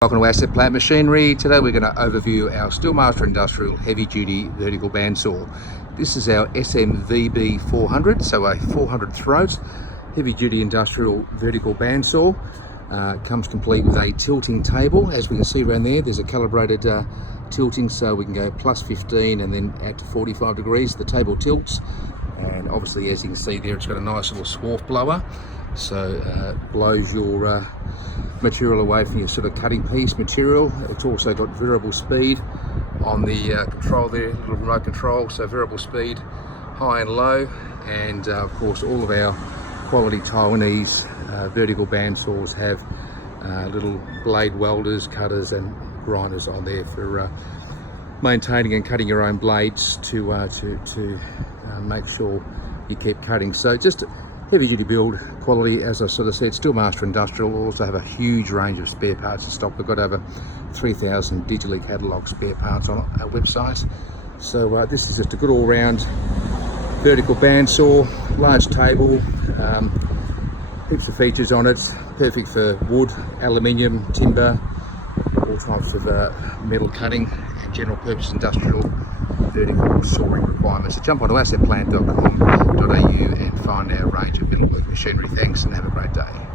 Welcome to Asset Plant Machinery. Today we're going to overview our Steelmaster Industrial Heavy Duty Vertical Bandsaw. This is our SM-VB400, so a 400 throat Heavy Duty Industrial Vertical Bandsaw. Comes complete with a tilting table. As we can see around there, there's a calibrated tilting, so we can go plus 15 and then at 45 degrees the table tilts. And obviously, as you can see there, it's got a nice little Swarf blower, so blows your material away from your sort of cutting piece material. It's also got variable speed on the control there, little remote control, so variable speed, high and low. And of course, all of our quality Taiwanese vertical bandsaws have little blade welders, cutters and grinders on there for maintaining and cutting your own blades to make sure you keep cutting. So just heavy duty build quality, as I sort of said. Steelmaster Industrial will also have a huge range of spare parts in stock. We've got over 3,000 digitally catalogued spare parts on our website. So this is just a good all-round vertical bandsaw, large table, heaps of features on it, perfect for wood, aluminium, timber, all types of metal cutting and general purpose industrial vertical sawing requirements. So jump onto assetplant.com.au and find our range of metalwork machinery. Thanks and have a great day.